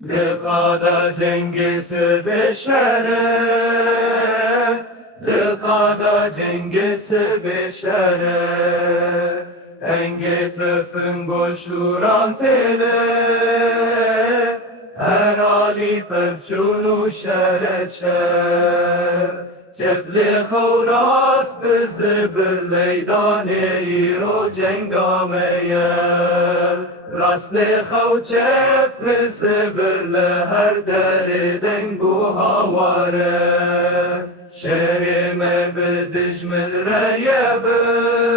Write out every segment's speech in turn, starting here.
لقد cengiz beşere, لقد cengiz beşere, engetlöfün koşuran tele, her ali pevçunu şereçer, cepli xavras bizi bir leydane iro cengameye, rastli xav cep bizi birle her deriden bu havare, şerime bedicmil reyebim,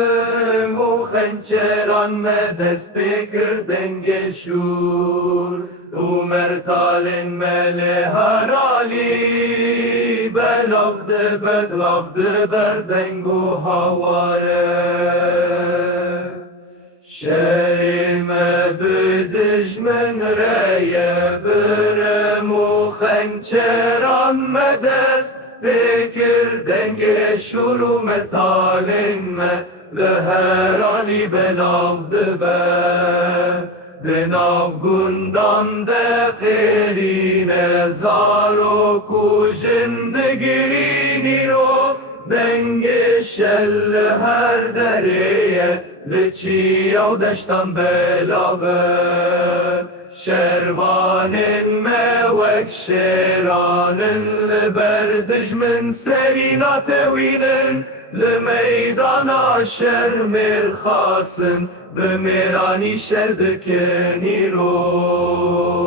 u xençeran me dest bekirden geçur, u mertalin mele harali, belavdı bedlavdı berden bu havare. Şerime bedicmin reyebim, u xençeran me dest bekirden geçur, u mertalin mele harali, belavdı be. Denav gundan de terine zaro kujinde girini ro, denge şelle her dereye leçi avdeştan belave, şervanin mevek şeranin leberdijmin serina tevinin le meydana şermir khasın بمیرانی شرد کنی رو